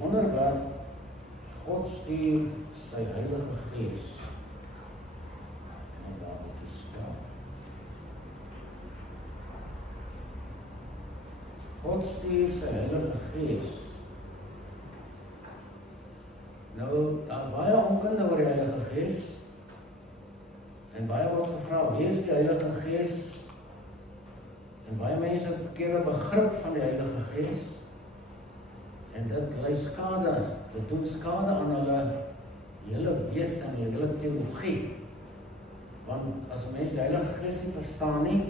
onderwerp God stuur sy Heilige Gees. En daar moet jy staan. God stuur sy Heilige Gees. Nou, daar baie onkunde oor die Heilige Gees. En baie word gevra, wie is die Heilige Gees? En baie mense het verkeerde begrip van die Heilige Gees. En dit lei skade, dit doen skade aan hulle hele wese en hele teologie. Want as 'n mens die Heilige Gees nie verstaan nie,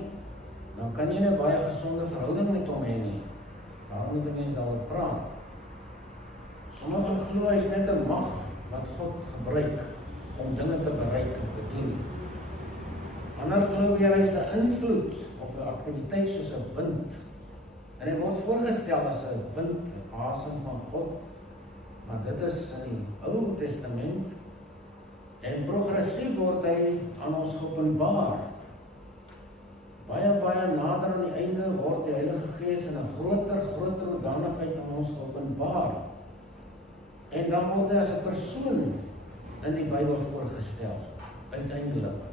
dan kan jy nie baie gesonde verhouding met hom hê nie. Daarom moet 'n mens daaroor praat. Sommige glo hy is net 'n mag wat God gebruik om dinge te bereik en te doen. Ander glo weer hy is 'n invloed of 'n aktiwiteit soos 'n wind. En hy word voorgestel as 'n wind, 'n asem van God. Maar dit is in die Ou Testament. En progressief word hy aan ons geopenbaar. Baie nader aan die einde word die Heilige Gees in 'n groter hoedanigheid aan ons geopenbaar. En dan word hy as 'n persoon in die Bybel voorgestel, uiteindelik.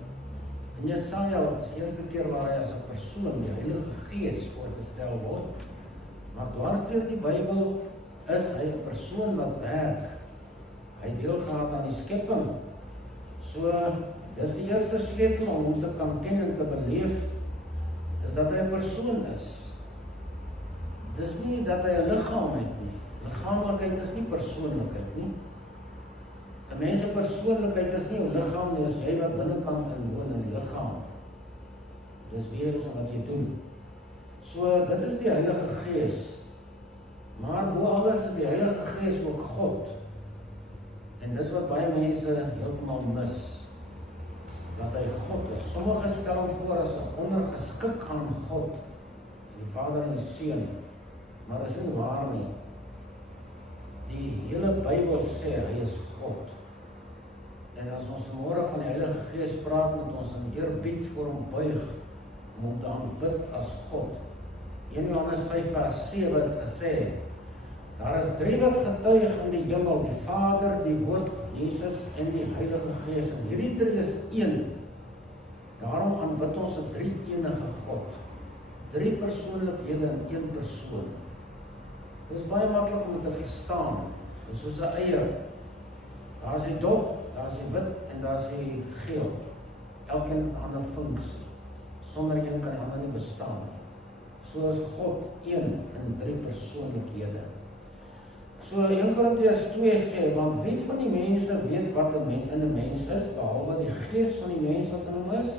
In Jesaja is die eerste keer waar hy as 'n persoon, die Heilige Gees, voorgestel word. Maar dwars deur die Bybel is hy 'n persoon wat werk. Hy deel gehad aan die skepping. So, dis die eerste sleutel om hom te kan ken en te beleef, is dat hy 'n persoon is. Dis nie dat hy 'n liggaam het nie. Liggaamlikheid is nie persoonlikheid nie. 'n Mens se persoonlikheid is nie 'n liggaam nie, is jy wat binnekant inwoon in die liggaam. Dis wie jy is en wat jy doen. So, dit is die Heilige Gees. Maar bo alles is die Heilige Gees ook God. En dis wat baie mense heeltemal mis. Dat hy God is. Sommige stel hom voor as 'n ondergeskik aan God, die Vader en die Seun. Maar dit is nie waar nie. Die hele Bybel sê hy is God. En as ons vanmôre van die Heilige Gees praat, moet ons in eerbied voor hom buig, om hom te aanbid as God. 1 Johannes 5 vers 7 het gesê, daar is 3 wat getuig in die hemel, die Vader, die Woord, Jesus en die Heilige Gees. En hierdie 3 is 1. Daarom aanbid ons 'n drie-enige God. 3 persoonlikhede in 1 persoon. Dit is baie maklik om dit te verstaan. Dit is soos 'n eier. Daar is die dop, daar is die wit en daar is die geel. Elkeen 'n ander funksie. Sonder een kan die ander nie bestaan nie. So is God 1 in 3 persoonlikhede. So 1 Korintiërs 2 sê, want wie van die mense weet wat in 'n mens is, behalwe die gees van die mens wat in hom is?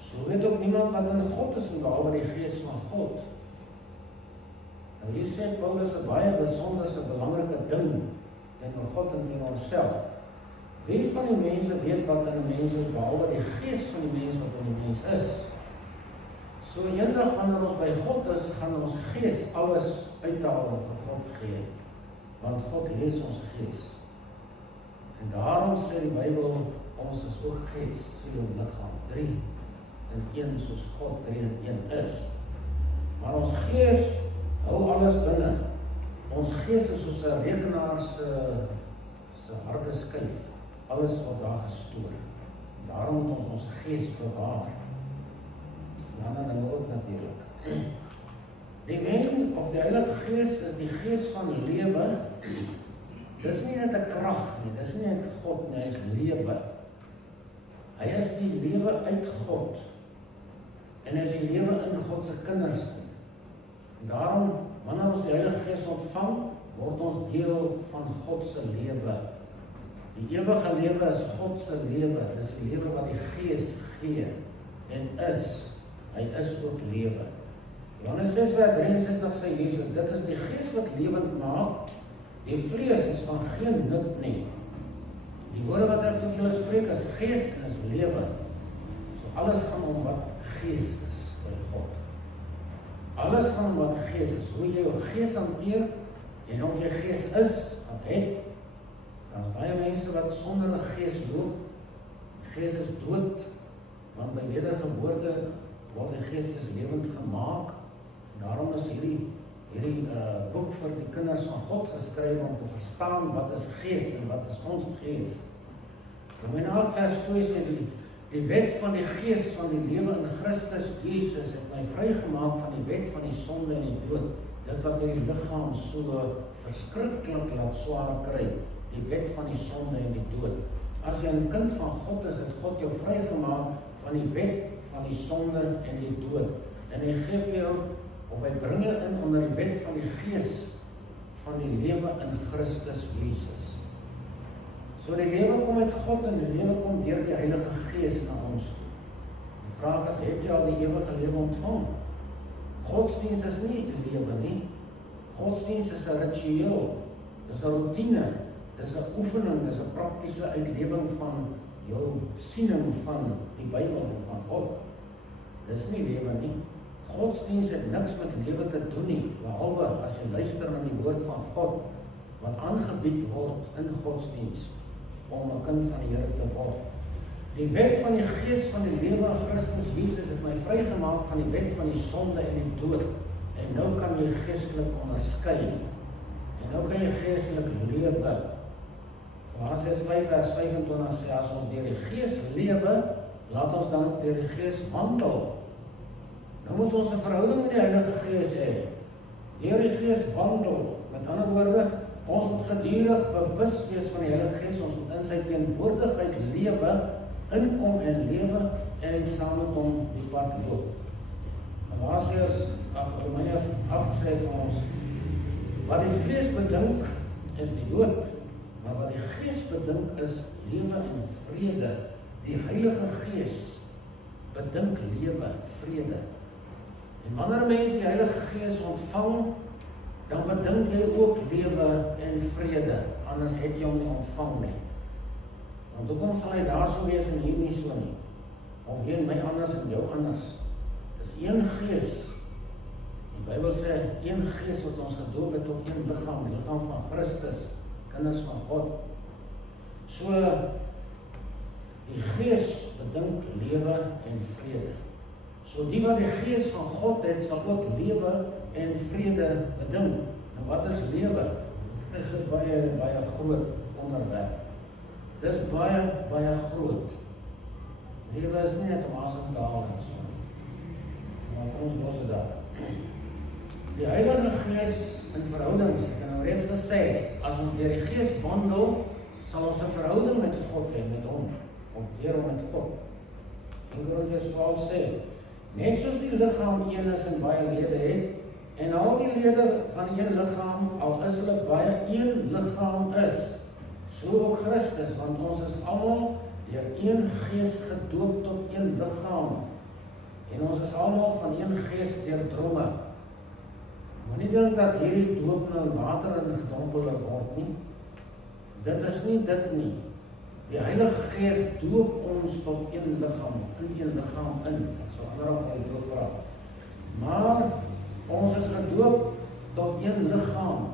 So weet ook niemand wat in God is, behalwe die gees van God. Nou hier sê Paulus 'n baie besonderse belangrike ding teenoor God en teenoor onsself. Wie van die mense weet wat in 'n mens is, behalwe die gees van die mens wat in die mens is? So eendag wanneer ons by God is, gaan ons gees alles uithaal en vir God gee. Want God lees ons gees. En daarom sê die Bybel, ons is ook gees, siel en liggaam, 3 in 1 soos God 3 in 1 is. Maar ons gees hou alles binne. Ons gees is soos 'n rekenaar se harde skyf. Alles word daar gestoor. Daarom moet ons gees bewaar. En dan ook natuurlik. Die mens of die Heilige Gees is die gees van lewe. Dis nie net 'n krag nie, dis nie net God nie, hy is lewe. Hy is die lewe uit God. En hy is die lewe in God se kinders. En daarom, wanneer ons die Heilige Gees ontvang, word ons deel van God se lewe. Die ewige lewe is God se lewe. Dis die lewe wat die Gees gee en is. Hy is ook lewe. Johannes 6 vers 63 sê Jesus, dit is die Gees wat lewend maak. Die vlees is van geen nut nie. Die woorde wat ek tot julle spreek is gees en is lewe. So alles gaan om wat gees is by God. Alles gaan om wat gees is. Hoe jy jou gees hanteer en of jy gees is of het. Daar is baie mense wat sonder 'n gees loop. Die gees is dood, want by wedergeboorte word die gees lewend gemaak. Daarom is hierdie hierdie boek vir die kinders van God geskryf om te verstaan wat is gees en wat is ons gees. Romeine 8 vers 2 sê die wet van die gees van die lewe in Christus Jesus het my vrygemaak van die wet van die sonde en die dood. Dit wat die liggaam so verskriklik laat swaar kry, die wet van die sonde en die dood. As jy 'n kind van God is, het God jou vrygemaak van die wet van die sonde en die dood. En hy gee vir jou, of hy bring jou in onder die wet van die gees van die lewe in Christus Jesus. So die lewe kom uit God en die lewe kom deur die Heilige Gees na ons toe. Die vraag is, het jy al die ewige lewe ontvang? Godsdienst is nie die lewe nie. Godsdienst is 'n ritueel, dis 'n routine, dis 'n oefening, dis 'n praktiese uitlewing van jou siening van die Bybel en van God. Dis nie lewe nie. Godsdienst het niks met lewe te doen nie, behalwe as jy luister na die woord van God, wat aangebied word in godsdienst, om 'n kind van die Here te word. Die wet van die gees van die lewe in Christus Jesus het my vrygemaak van die wet van die sonde en die dood. En nou kan jy geestelik onderskei. En nou kan jy geestelik lewe. Galasiërs 5 vers 25 sê, as ons deur die gees lewe, laat ons dan ook deur die gees wandel. Nou moet ons 'n verhouding met die Heilige Gees hê. Deur die gees wandel. Met ander woorde, ons moet gedurig bewus wees van die Heilige Gees, ons moet in sy teenwoordigheid lewe, inkom en lewe en saam met hom die pad loop. Romeine 8 sê vir ons, wat die vlees bedink is die dood, maar wat die Gees bedink is lewe en vrede. Die Heilige Gees bedink lewe, vrede. En wanneer 'n mens die Heilige Gees ontvang, dan bedink jy ook lewe en vrede, anders het jy hom nie ontvang nie. Want hoekom sal hy daar so wees en hier nie so nie? Of een my anders en jou anders? Dis een Gees. Die Bybel sê, een Gees wat ons gedoop het tot een liggaam, die liggaam van Christus, kinders van God. So, die Gees bedink lewe en vrede. So die wat die Gees van God het, sal ook lewe en vrede bedink. Nou wat is lewe? Dit is 'n baie groot onderwerp. Dis baie groot. Lewe is nie net om asem te haal en so nie. Maar ons los dit daar. Die Heilige Gees in verhoudings, ek het nou reeds gesê, as ons deur die Gees wandel, sal ons 'n verhouding met God hê, met hom, of deur hom met God. 1 Korintiërs 12 sê, net soos die liggaam een is en baie lede het, en al die lede van een liggaam, al is hulle baie een liggaam is, so ook Christus, want ons is almal deur een Gees gedoop tot een liggaam, en ons is almal van een Gees deurdronge. Moenie dink dat hierdie doop nou in water in gedompel word nie. Dit is nie dit nie. Die Heilige Gees doop ons tot een liggaam, in een liggaam in. Ek sal ander op die doop praat. Maar ons is gedoop tot een liggaam.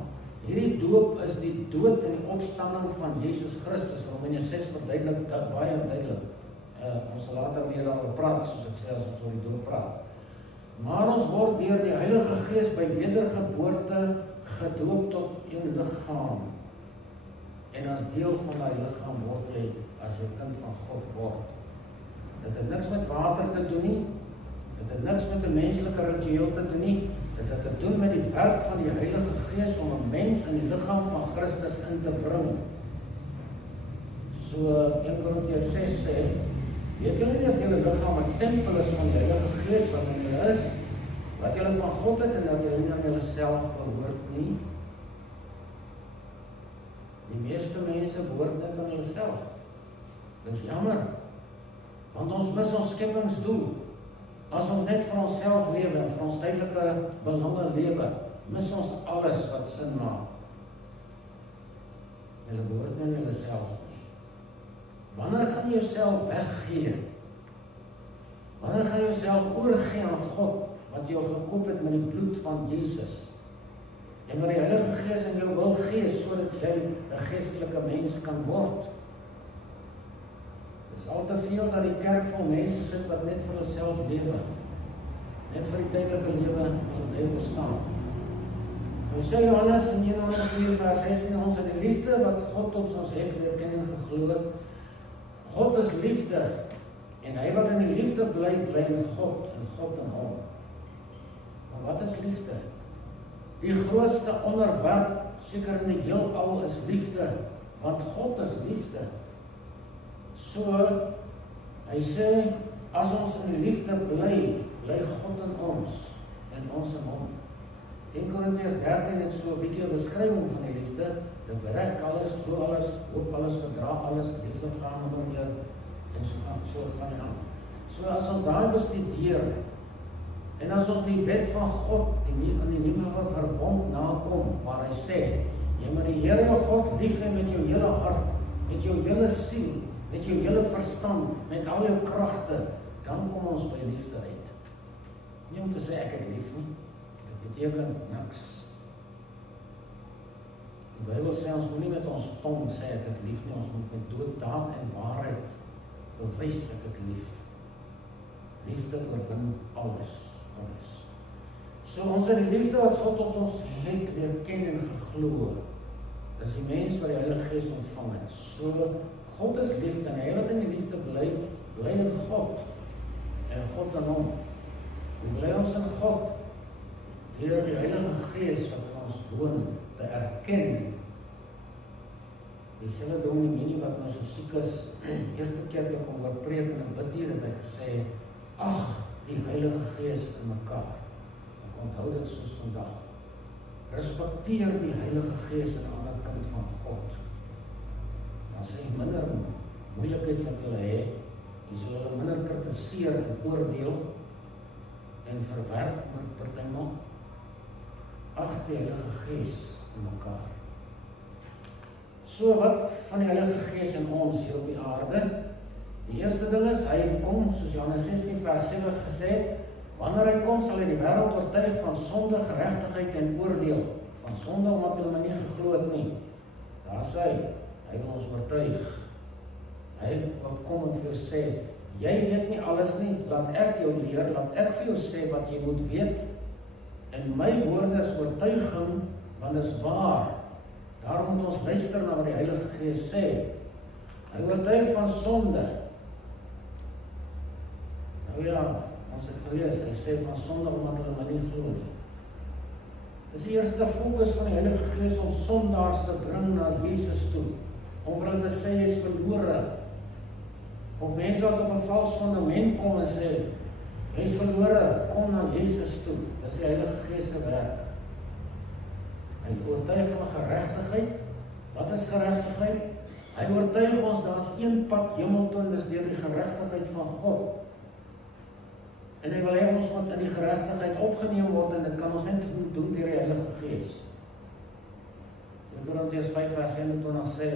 Hierdie doop is die dood en die opstanding van Jesus Christus. Romeine 6 verduidelik dit baie duidelik. Ons sal later weer daaroor praat, soos ek sê, as ons oor die doop praat. Maar ons word deur die Heilige Gees by wedergeboorte gedoop tot een liggaam. En as deel van daai liggaam word jy as jy kind van God word. Dit het niks met water te doen nie. Dit het niks met 'n menslike ritueel te doen nie. Dit het te doen met die werk van die Heilige Gees om 'n mens in die liggaam van Christus in te bring. So 1 Korintiërs 6 sê, weet julle nie dat julle liggaam 'n tempel is van die Heilige Gees wat in julle is, wat julle van God het en dat julle nie aan julleself behoort nie? Die meeste mense behoort net aan hulself. Dis jammer, want ons mis ons skepingsdoel. As ons net vir onsself lewe en vir ons tydelike belange lewe, mis ons alles wat sin maak. Julle behoort nie aan julleself nie. Wanneer gaan jy jouself weggee? Wanneer gaan jy jouself oorgee aan God, wat jou gekoop het met die bloed van Jesus? En wat die Heilige Gees in jou wil gee, sodat jy 'n geestelike mens kan word. Dit is al te veel dat die kerk vol mense sit wat net vir hulself lewe. Net vir die tydelike lewe wil bestaan. Nou sê Johannes in 1 vers 16, ons het die liefde wat God tot ons het leer ken en geglo. God is liefde, en hy wat in die liefde bly, bly in God in hom. Maar wat is liefde? Die grootste onderwerp, seker in die heelal, is liefde, want God is liefde. So, hy sê, as ons in die liefde bly, bly God in ons, en ons in hom. 1 Korintiërs 13 het so 'n bietjie 'n beskrywing van die liefde. Dit bereik alles, glo alles, hoop alles, verdra alles, liefde gaan oor jou, en so gaan hy aan. So as ons daai bestudeer, en as ons die wet van God in die nuwe verbond nakom, waar hy sê, jy moet die Here jou God lief hê met jou hele hart, met jou hele siel, met jou hele verstand, met al jou kragte, dan kom ons by liefde uit. Nie om te sê ek het lief nie, dit beteken niks. Die Bybel sê ons moet nie met ons tong sê ek het lief nie, ons moet met dood, daad en waarheid bewys ek het lief. Liefde oorwin alles. So ons het die liefde wat God tot ons het leer ken en geglo. Dis die mens wat die Heilige Gees ontvang het. So God is liefde en hy wat in die liefde bly, bly in God en God in hom. Hoe bly ons in God? Deur die Heilige Gees wat in ons woon te erken. Dieselfde dominee wat nou so siek is, eerste keer toe kom wat preek en bid hier het hy gesê, ag, die Heilige Gees in mekaar. Ek onthou dit soos vandag. Respekteer die Heilige Gees in 'n ander kind van God. Dan sê hy minder moeilikheid wat hulle hê, jy sal hulle minder kritiseer en oordeel en verwerp met partymal. Ag, die Heilige Gees in mekaar. So wat van die Heilige Gees in ons hier op die aarde? Die eerste ding is, hy kom, soos Johannes 16 vers 7 gesê, wanneer hy kom, sal hy die wêreld oortuig van sonde, geregtigheid en oordeel. Van sonde, omdat hulle my nie geglo het nie. Daar sê hy wil ons oortuig. Hy wil kom en vir jou sê, jy weet nie alles nie, laat ek jou leer, laat ek vir jou sê wat jy moet weet. En my woorde is oortuiging, want dit is waar. Daarom moet ons luister na wat die Heilige Gees sê. Hy oortuig van sonde. Nou ja, ons het gelees, hy sê van sonde omdat hulle my nie glo nie. Dis die eerste fokus van die Heilige Gees om sondaars te bring na Jesus toe. Om vir hulle te sê, jy is verlore. Of mense wat op 'n vals fundament kom en sê, jy is verlore, kom na Jesus toe. Dis die Heilige Gees se werk. Hy oortuig van geregtigheid. Wat is geregtigheid? Hy oortuig ons, daar is een pad hemel toe, dis deur die geregtigheid van God. En hy wil hê ons moet in die geregtigheid opgeneem word, en dit kan ons net doen deur die Heilige Gees. 1 Korintiërs 5 vers 21 sê,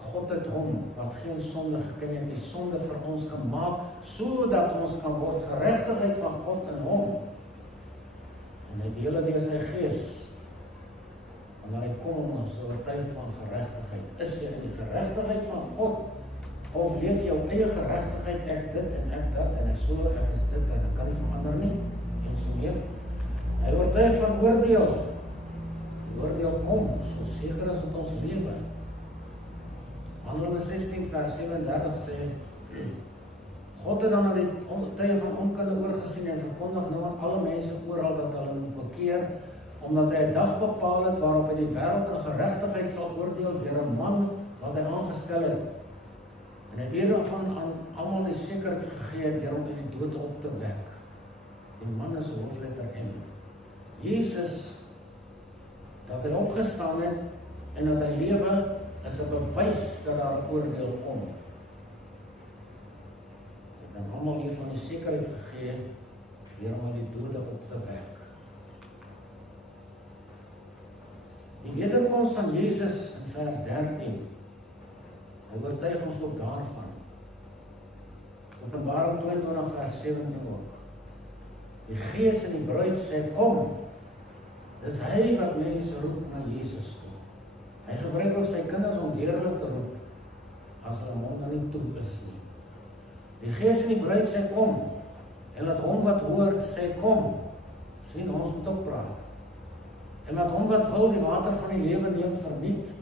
God het hom, wat geen sonde geken het, die sonde vir ons gemaak, sodat ons kan word geregtigheid van God in hom. En hy deel deur sy Gees. Wanneer hy kom om ons te oortuig van geregtigheid, is jy in die geregtigheid van God, of leef jou eie geregtigheid, ek dit en ek dat, en ek so, ek is dit, en ek kan nie verander nie, en so meer. Hy oortuig van oordeel. Die oordeel kom, so seker as wat ons lewe. Handelinge 16 vers 37 sê, God het dan na die tye van onkunde oorgesien en verkondig nou aan alle mense oral dat hulle moet bekeer, omdat hy 'n dag bepaal het waarop hy die wêreld in geregtigheid sal oordeel deur 'n man wat hy aangestel het. En hy het daarvan aan almal die sekerheid gegee deur hom uit die dood op te wek. Die man is hoofletter M. Jesus, dat hy opgestaan het en dat hy lewe, is 'n bewys dat daar 'n oordeel kom. Hy het aan almal hiervan die sekerheid gegee deur hom uit die dode op te wek. Die wederkoms van Jesus in vers 13, hy oortuig ons ook daarvan. Openbaring 22 vers 17 ook. Die Gees en die bruid sê, kom. Dis hy wat mense roep na Jesus toe. Hy gebruik ook sy kinders om deur hulle te roep, as hulle hom dan nie toe is nie. Die Gees en die bruid sê, kom. En laat hom wat hoor sê, kom. Sien, ons moet ook praat. En wat hom wat wil die water van die lewe neem verniet.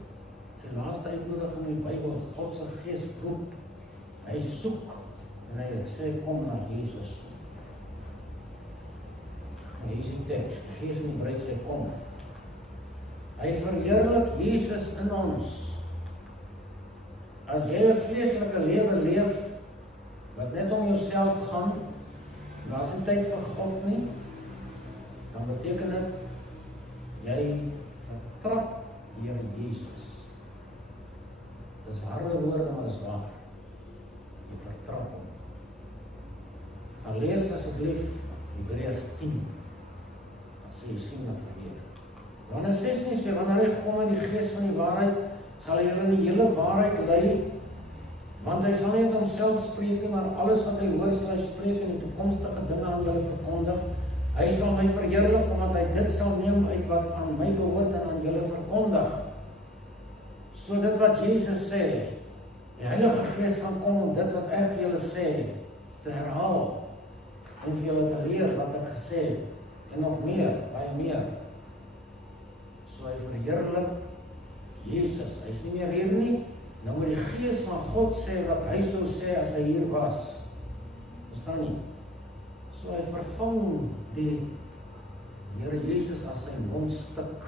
Sy laaste uitnodiging in die Bybel, God se Gees roep. Hy soek en hy sê kom na Jesus. En hier is die teks, die Gees in die bruid sê kom. Hy verheerlik Jesus in ons. As jy 'n vleeslike lewe leef, wat net om jouself gaan, daar is nie tyd vir God nie, dan beteken dit, jy vertrap Here Jesus. Dis harde woorde, maar is waar. Jy vertrap hom. Gaan lees asseblief Hebreërs 10, as jy sien wat gebeur. Johannes 16 sê, wanneer hy kom in die Gees van die waarheid, sal hy julle in die hele waarheid lei, want hy sal nie uit homself spreek nie, maar alles wat hy hoor sal hy spreek en die toekomstige dinge aan julle verkondig. Hy sal my verheerlik, omdat hy dit sal neem uit wat aan my behoort en aan julle verkondig. So dit wat Jesus sê, die Heilige Gees gaan kom om dit wat ek vir julle sê, te herhaal, en vir julle te leer wat ek gesê het, en nog meer, baie meer. So hy verheerlik Jesus, hy is nie meer hier nie, nou moet die Gees van God sê wat hy sou sê as hy hier was. Verstaan nie? So hy vervang die Here Jesus as sy mondstuk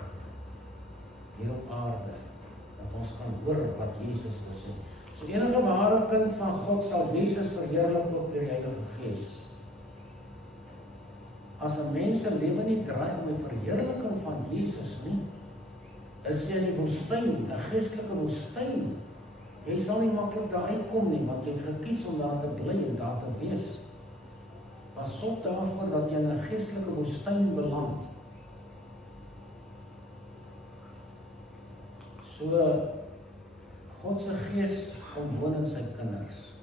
hier op aarde, dat ons kan hoor wat Jesus wil sê. So enige ware kind van God sal Jesus verheerlik ook deur die Heilige Gees. As 'n mens se lewe nie draai om die verheerliking van Jesus nie, is jy in die woestyn, 'n geestelike woestyn. Jy sal nie maklik daar uitkom nie, want jy het gekies om daar te bly en daar te wees. Pas op daarvoor dat jy in 'n geestelike woestyn beland. So, God se Gees kom woon in sy kinders.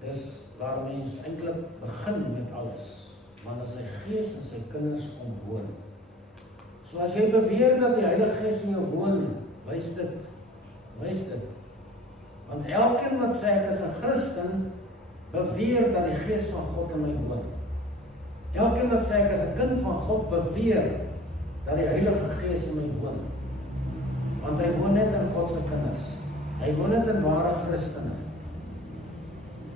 Dis waar mens eintlik begin met alles, wanneer sy Gees in sy kinders kom woon. So as jy beweer dat die Heilige Gees in jou woon, wys dit. Want elkeen wat sê ek is 'n Christen, beweer dat die Gees van God in my woon. Elkeen wat sê ek is 'n kind van God, beweer dat die Heilige Gees in my woon. Want hy woon net in God se kinders. Hy woon net in ware Christene.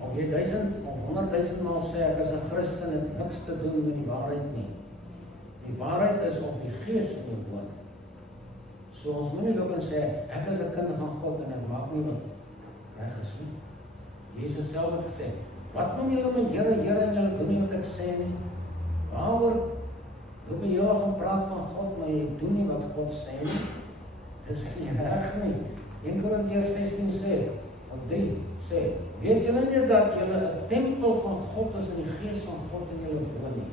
Of jy 1000 of 100.000 maal sê ek is 'n Christen, het niks te doen met die waarheid nie. Die waarheid is of die Gees in jou woon. So ons moet nie loop en sê, ek is 'n kind van God en ek maak nie wat reg is nie. Jesus self het gesê, wat noem julle my Here, Here en julle doen nie wat ek sê nie? Waaroor loop jy heel gaan praat van God, maar jy doen nie wat God sê nie? Dis nie reg nie. 1 Korintiërs 16 sê, of 3 sê, weet julle nie dat julle 'n tempel van God is en die Gees van God in julle woon nie?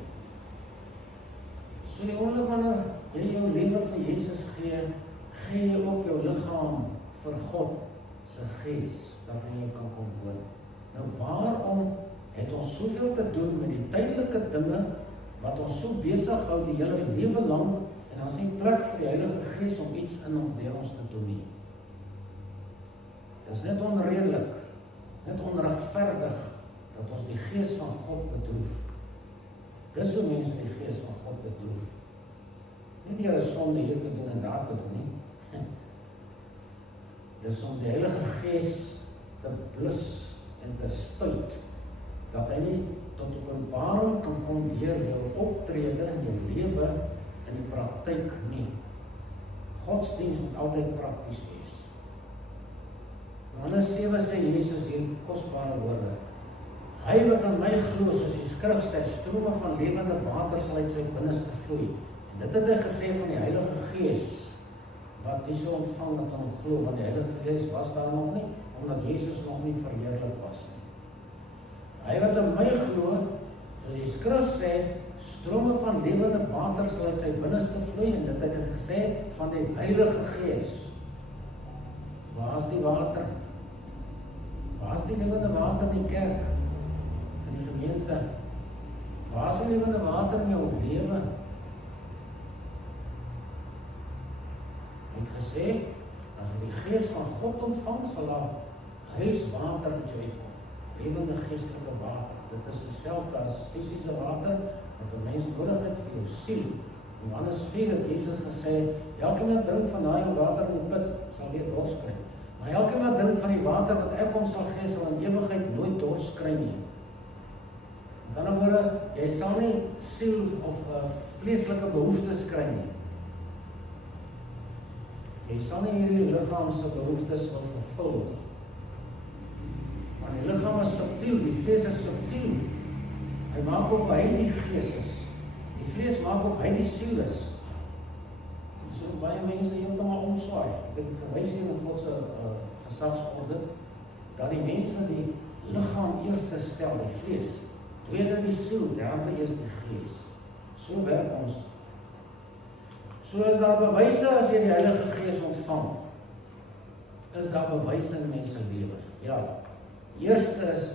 So die oomblik wanneer jy jou lewe vir Jesus gee, gee jy ook jou liggaam vir God se Gees, dat in jou kan kom woon. Nou waarom het ons soveel te doen met die tydelike dinge, wat ons so besig hou die hele lewe lang, en daar is nie plek vir die Heilige Gees om iets in of deur ons te doen nie. Dit is net onredelik, net onregverdig, dat ons die Gees van God bedroef. Dis hoe mense die Gees van God bedroef. Nie die sonde hier te doen en daar te doen nie. Dis om die Heilige Gees te blus en te stuit, dat hy nie tot openbaring kan kom deur jou optrede in jou lewe in die praktyk nie. Godsdienst moet altyd prakties wees. Johannes 7 sê Jesus hier kosbare woorde. Hy wat aan my glo, soos die skrif sê, strome van lewende water sal uit sy binneste vloei. En dit het hy gesê van die Heilige Gees, wat die so ontvang dat hom glo, want die Heilige Gees was daar nog nie, omdat Jesus nog nie verheerlik was nie. Hy wat aan my glo, soos die skrif sê, strome van lewende water sal uit sy binneste vloei, en dit het hy gesê van die Heilige Gees. Waar is die water? Waar is die lewende water in die kerk? In die gemeente? Waar is die lewende water in jou lewe? Hy het gesê, as jy die Gees van God ontvang, sal daar huiswater uit jou uitkom. Lewende geestelike water. Dit is dieselfde as fisiese water, wat 'n mens nodig het vir jou siel, In Johannes 4 het Jesus gesê, elkeen wat drink van daai water in die put, sal weer dors kry. Maar elkeen wat drink van die water wat ek hom sal gee, sal in ewigheid nooit dors kry nie. Met ander woorde, jy sal nie siel of vleeslike behoeftes kry nie. Jy sal nie hierdie liggaamse behoeftes wil vervul nie. Maar die liggaam is subtiel, die vlees is subtiel. Hy maak op hy die gees is. Die vlees maak op hy die siel is. En so baie mense heeltemal omswaai. Dit gewys hier in God se gesagsorde, dat die mense die liggaam eerste stel, die vlees, tweede die siel, derde is die gees. So werk ons. So is daar bewyse as jy die Heilige Gees ontvang. Is daar bewyse in mense lewe? Ja. Eerste is,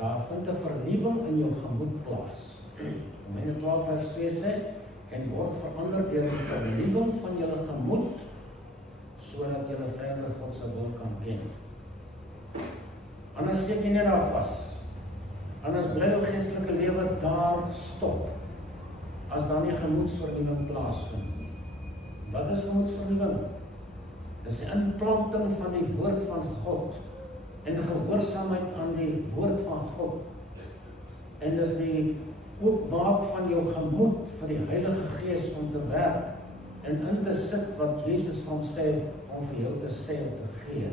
daar vind 'n vernuwing in jou gemoed plaas. Romeine 12 vers 2 sê, en word verander deur die vernuwing van julle gemoed, sodat julle verder God se wil kan ken. Anders steek jy net daar vas. Anders bly jou geestelike lewe daar stop, as daar nie gemoedsvernuwing plaasvind. Wat is gemoedsvernuwing? Dis die inplanting van die woord van God en gehoorsaamheid aan die woord van God. En dis die oopmaak van jou gemoed vir die Heilige Gees om te werk en in te sit wat Jesus van sê om vir jou te sê en te gee.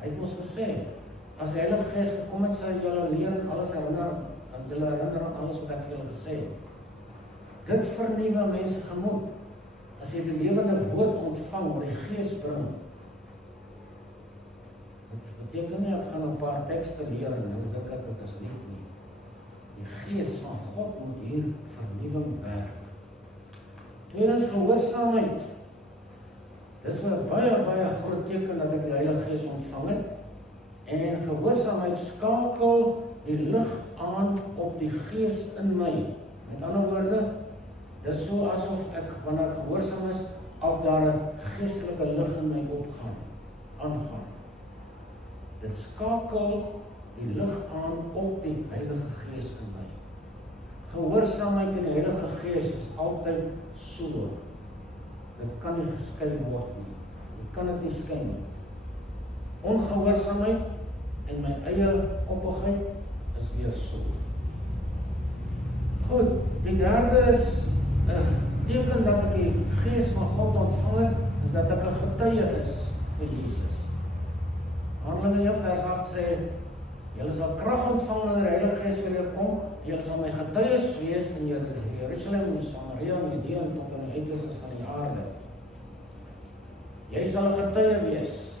Hy het ons gesê, as die Heilige Gees gekom het, sal julle leer en alles herinner aan alles wat ek vir julle gesê het. Dit vernuwe mense gemoed. As jy die lewende woord ontvang, wat die Gees bring. Dit beteken nie, ek gaan 'n paar tekste leer en nou dink ek as nie. Die Gees van God moet hier vernuwing werk. Tweedens, gehoorsaamheid. Dis 'n baie groot teken dat ek die Heilige Gees ontvang het. En gehoorsaamheid skakel die lig aan op die Gees in my. Met ander woorde, dis so asof ek, wanneer ek gehoorsaam is, of daar 'n geestelike lig in my aangaan. Dit skakel die lig aan op die Heilige Gees in my. Gehoorsaamheid in die Heilige Gees is altyd so. Dit kan nie geskei word nie. Jy kan dit nie skei nie. Ongehoorsaamheid en my eie koppigheid is weer so. Goed, die derde is 'n teken dat ek die Gees van God ontvang het, is dat ek 'n getuie is vir Jesus. Handelinge 1 vers 8 sê, julle sal krag ontvang wanneer die Heilige Gees weer kom, julle sal my getuies wees in Jerusalem, in Samaria, in Judea en tot aan die uiteinden van die aarde. Jy sal 'n getuie wees.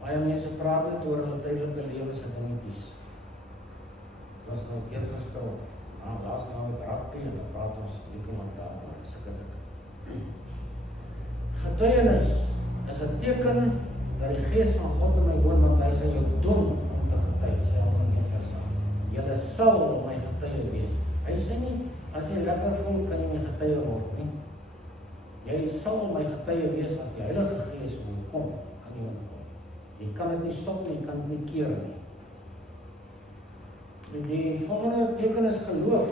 Baie mense praat net oor hulle tydelike lewe se dingetjies. Dit was nou eergister of laas nou met rugby en dan praat ons iemand daaroor, sulke dinge. Getuienis is 'n teken dat die Gees van God in my woon, want hy sal jou doen om te getuie, sê Handelinge 1 vers 8. Julle sal my getuie wees. Hy sê nie, as jy lekker voel, kan jy my getuie word nie. Jy sal my getuie wees as die Heilige Gees kom, kan jy kom. Jy kan dit nie stop nie, jy kan dit nie keer nie. Die volgende teken is geloof.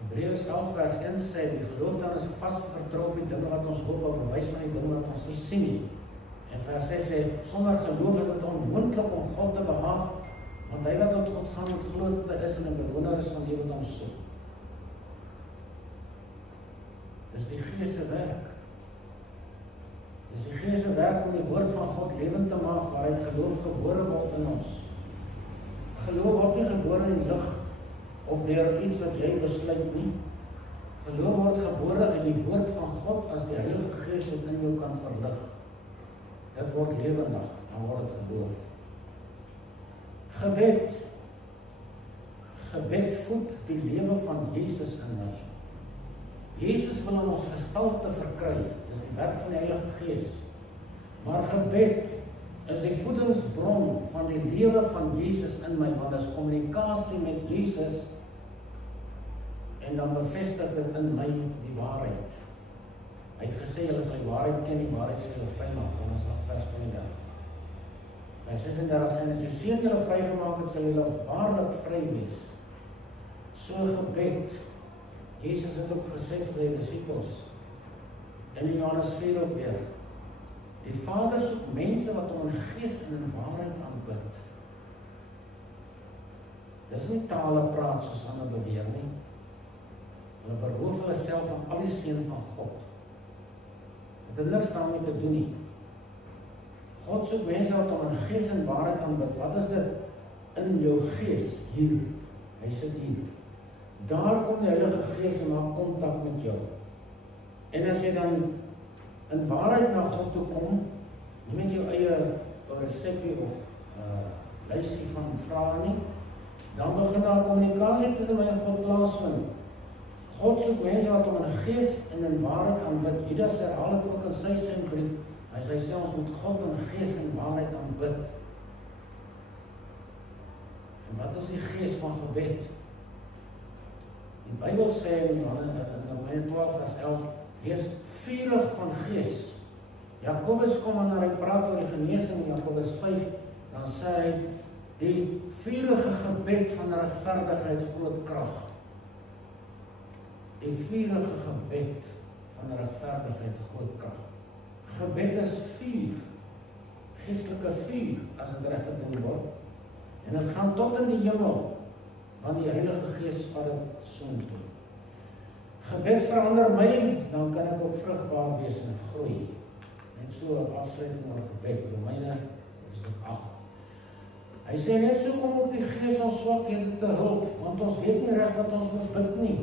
Hebreërs 11 vers 1 sê, die geloof dan is vast vertrou op die dinge wat ons hoop, op bewys van die dinge wat ons nie sien nie. En vers 6 sê, sonder geloof is dit onmoontlik om God te behaag, want hy wat tot God gaan moet glo dat hy is en 'n bewoner is van die wat ons soek. Dis die Gees se werk. Dis die Gees se werk om die woord van God lewend te maak, waaruit geloof gebore word in ons. Geloof word nie gebore in lig of deur iets wat jy besluit nie. Geloof word gebore uit die woord van God as die Heilige Gees wat in jou kan verlig. Dit word lewendig, dan word dit geloof. Gebed. Gebed voed die lewe van Jesus in my. Jesus wil in ons gestalte verkry. Dis die werk van die Heilige Gees. Maar gebed is die voedingsbron van die lewe van Jesus in my, want dit is kommunikasie met Jesus en dan bevestig dit in my die waarheid. Hy het gesê, julle sal die waarheid ken, die waarheid sal julle vrymaak, Johannes 8 vers 32. Vers 36 sê, as die Seun julle vrygemaak het, sal julle waarlik vry wees. So 'n gebed. Jesus het ook gesê vir sy disippels, in Johannes 4 ook weer, die Vader soek mense wat hom in gees en in waarheid aanbid. Dis nie tale praat soos ander beweer nie. Hulle beroof hulle self van al die seën van God. Dit het niks daarmee te doen nie. God soek mense wat hom in gees en waarheid aanbid. Wat is dit? In jou gees, hier. Hy sit hier. Daar kom die Heilige Gees en maak kontak met jou. En as jy dan in waarheid na God toe kom, nie met jou eie resepie of lysie van vrae nie, dan begin daar kommunikasie tussen my en God plaasvind. God soek mense wat hom in gees en in waarheid aanbid. Judas herhaal het ook in sy sendbrief. Hy sê ons moet God in gees en waarheid aanbid. En wat is die gees van gebed? Die Bybel sê in Romeine 12 vers 11, wees vurig van gees. Jakobus kom en hy praat oor die genesing in Jakobus 5, dan sê hy, die vurige gebed van regverdigheid groot krag. Die vurige gebed van regverdigheid groot krag. Gebed is vuur, geestelike vuur, as dit reg gedoen word. En dit gaan tot in die hemel, want die Heilige Gees vat dit soontoe. Gebed verander my, dan kan ek ook vrugbaar wees en groei. Net so afsluiting oor gebed, Romeine hoofstuk 8. Hy sê net so kom op die Gees ons swakhede te hulp, want ons weet nie reg wat ons moet bid nie.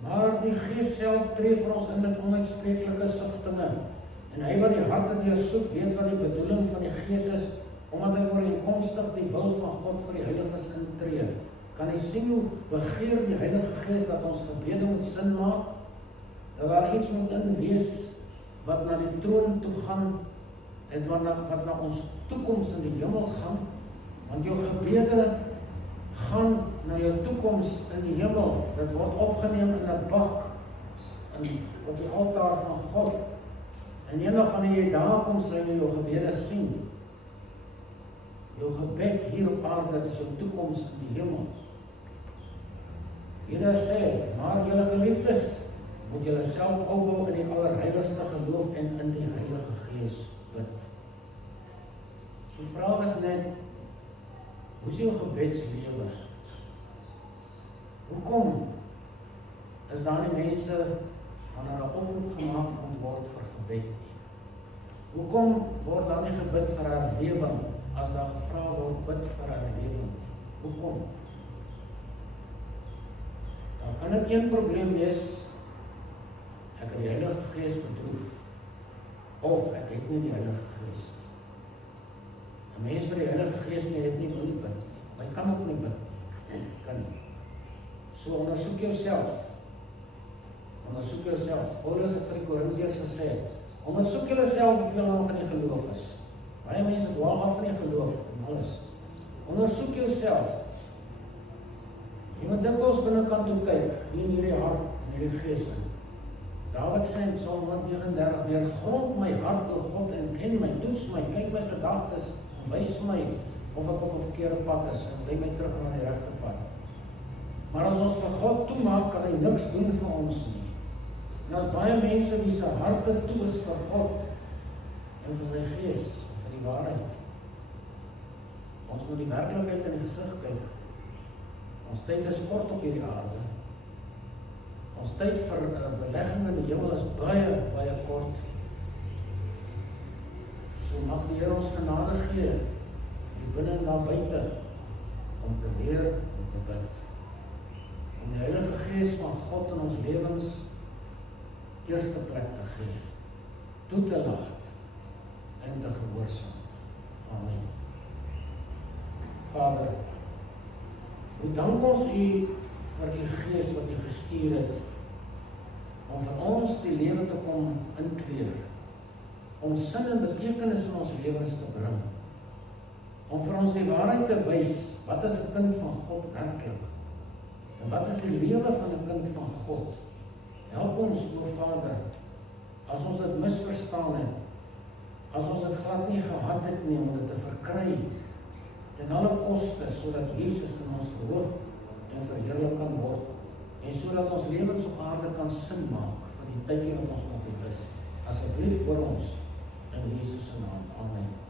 Maar die Gees self tree vir ons in met onuitspreeklike sigtinge. En hy wat die harte deursoek, weet wat die bedoeling van die Gees is, omdat hy ooreenkomstig die wil van God vir die heiliges intree. Kan jy sien hoe begeer die Heilige Gees dat ons gebede moet sin maak? Dat daar iets moet in wees wat na die troon toe gaan en wat na ons toekoms in die hemel gaan. Want jou gebede gaan na jou toekoms in die hemel. Dit word opgeneem in 'n bak op die altaar van God. En eendag wanneer jy daar kom, sal jy jou gebede sien. Jou gebed hier op aarde is jou toekoms in die hemel. Here sê, maar julle geliefdes, moet julle self opbou in die allerheiligste geloof en in die Heilige Gees bid. Die vraag is net, hoe is jou gebedslewe? Hoekom is daar nie mense wanneer 'n oproep gemaak moet word vir gebed nie? Hoekom word daar nie gebid vir herlewing as daar gevra word bid vir herlewing? Hoekom? Dan kan dit een probleem wees, ek het die Heilige Gees bedroef, of ek het nie die Heilige Gees. 'n Mens vir die Heilige Gees nie het nie wil nie bid. Hy kan ook nie bid. Kan nie. So ondersoek jouself. Ondersoek jouself. Paulus het vir die Korintiërs gesê, ondersoek jouself of jy nog in die geloof is. Baie mense dwaal af van die geloof en alles. Ondersoek jouself. Jy moet dikwels binnekant toe kyk, nie in hierdie hart en hierdie gees in. Dawid sê in Psalm 139, deurgrond my hart, o God, en ken my, toets my, kyk my gedagtes, wys my of ek op 'n verkeerde pad is en lei my terug na die regte pad. Maar as ons vir God toemaak, kan hy niks doen vir ons nie. En as baie mense wie se harte toe is vir God en vir sy Gees, vir die waarheid. Ons moet die werklikheid in die gesig kyk. Ons tyd is kort op hierdie aarde. Ons tyd vir belegging in die hemel is baie, baie kort. So mag die Here ons genade gee, die binne en daar buite, om te leer, om te bid. Om die Heilige Gees van God in ons lewens eerste plek te gee, toe te laat en te gehoorsaam. Amen. Vader, hoe dank ons U vir die Gees wat U gestuur het, om vir ons die lewe te kom inkleer, om sin en betekenis in ons lewens te bring, om vir ons die waarheid te wys, wat is 'n kind van God werklik, en wat is die lewe van 'n kind van God. Help ons, o Vader, as ons dit misverstaan het, as ons dit glad nie gehad het nie om dit te verkry, ten alle koste, sodat Jesus in ons verhoog en verheerlik kan word, en sodat ons lewens op aarde kan sin maak vir die tydjie wat ons nog hier is. Asseblief oor ons in Jesus se naam. Amen.